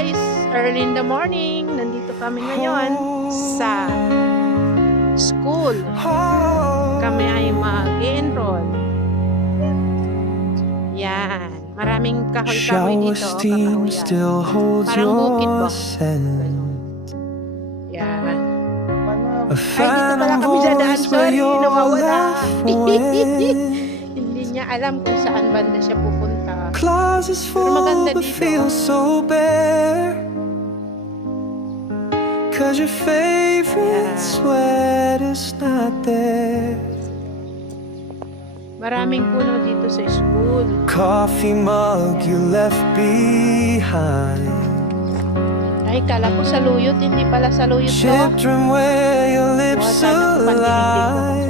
guys! Early in the morning, nandito kami ngayon sa school. Kami ay mag-enroll. Yan. Maraming kahoy-kahoy dito. Kakahuyan. Parang bukid ba? Yan. Ay, dito pala kami dadaan. Sorry, nawawala. Hindi niya alam kung saan banda siya pupunta. Pero maganda dito. Cause your favorite sweater's not there. Maraming puno dito sa school. Coffee mug you left behind. Ay, kala ko saluyot. Hindi pala saluyot to. Children where your lips align.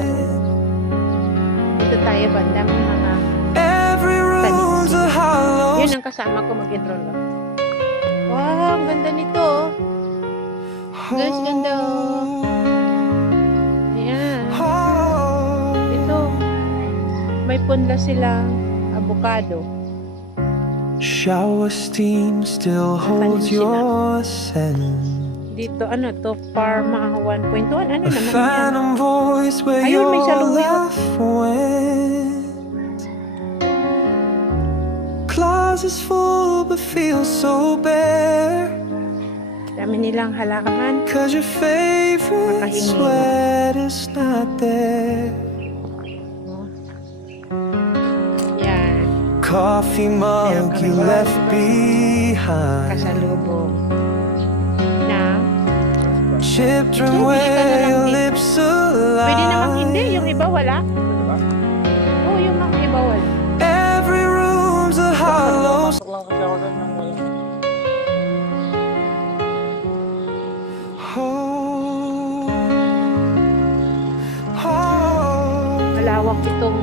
Dito tayo banda may mga Every room's a hollow. yun ang kasama ko mag-enroll. Wow, ang ganda nito. Guys, ganda. Ayan. Ito. May punla silang avocado. Shower steam still holds your scent. Dito, ano to? Parma 1.1. Ano A naman yan? phantom voice where Ayun, may your saluyot. laugh went. Closets full but feel so bare. Dami nilang halaman. Cause your favorite Makahingi. sweater's not there. Yan. Coffee mug you left behind. Kasalubong. Na. Children Bili ka na where lang your dito. lips Pwede namang hindi. align. Yung iba wala. Oo, yung mga iba wala. Every room's a hollow. Malawak itong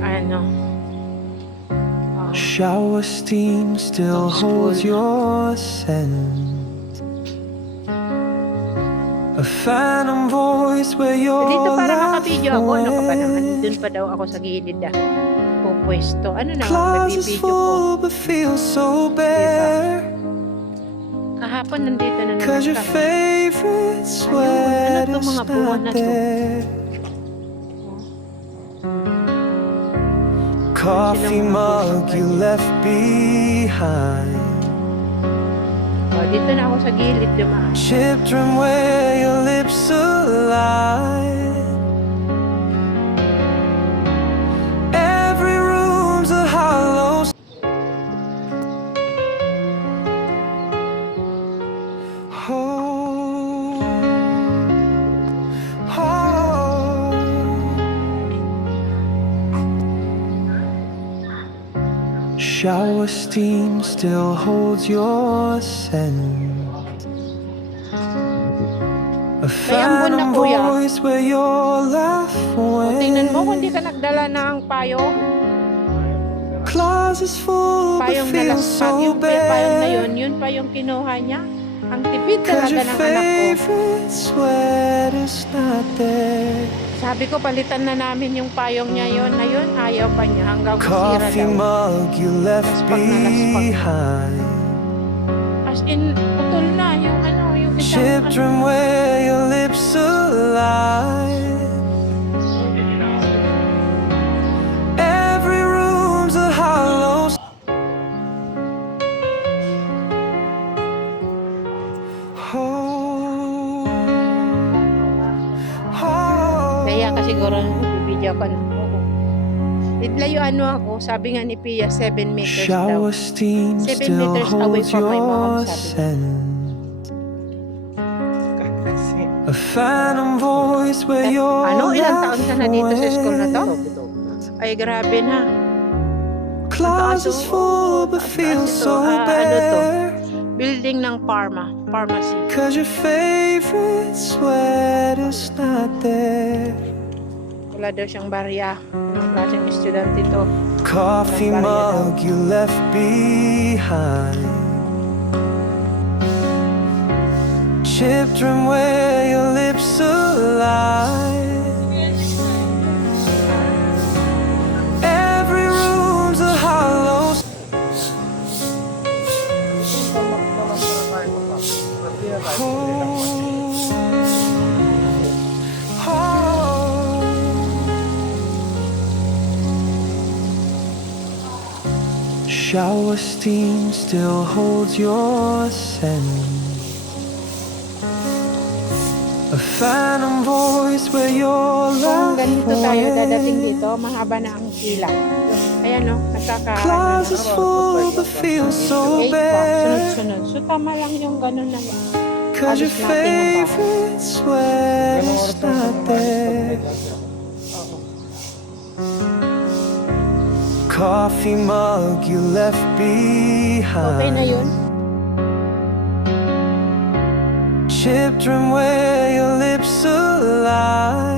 ano. Shower steam still holds your scent. A phantom voice where your Dito para laugh makabidyo ako. Ano ka ba naman? went. Doon pa daw ako sa gilid pupwesto. Ano na? Closets Magbibidyo ko. full but feel so bare. Kahapon nandito na naman Cause your kami. favorite Ayun, sweater's mga buwan na not to? there. Coffee Silang mga mug buwan you pa left behind. Oh, dito na ako sa gilid dumaan. Children where your lips align. Every room's a hollow. Oh, oh. Shower steam still holds your scent. A Kaya ambon na, phantom kuya. voice where your laugh O, tingnan mo kung went. di ka nagdala ng payong. Closets full but Payong na feel laspag. so Yung payong na bare. yun pa yung kinuha niya. Ang tipid Cause talaga your ng anak ko. favorite sweater's not there. Sabi ko, palitan na namin yung payong niya yun. Ayun, ayaw pa niya. Hanggang masira Coffee daw. mug you left Laspag na laspag. behind. As in, putol na yung ano, yung isang Children where your lips align. Every room's a hollow. Oh, oh. Kaya ka siguro bibidyo ko na. Itlayuan mo ako. Sabi nga ni Pia, 7 meters daw. Shower steam 7 still meters away holds from my mom, your sabi niya. scent. A phantom voice where your Ano, ilang taon ka na dito sa school na to? went. Ay, grabe na. Closets full but feel so Ano to? bare. Building ng pharmacy. Cause your favorite sweater's not there. Wala daw siyang barya. Anong klaseng estudyante ito? Coffee mug you left behind. Children where your lips align. Every room's a hollow. shower steam still holds your scent. A phantom voice where your Kung love ganito tayo dadating went. dito, mahaba na ang pila. Ayan no, Clouds full but feel so 8 pa, bad. sunod-sunod. So tama lang yung ganun na yan. Cause your Alis natin ang bahay. favorite sweater's not there. Coffee mug you left Okay na behind. yun. Chipped rim where your lips align.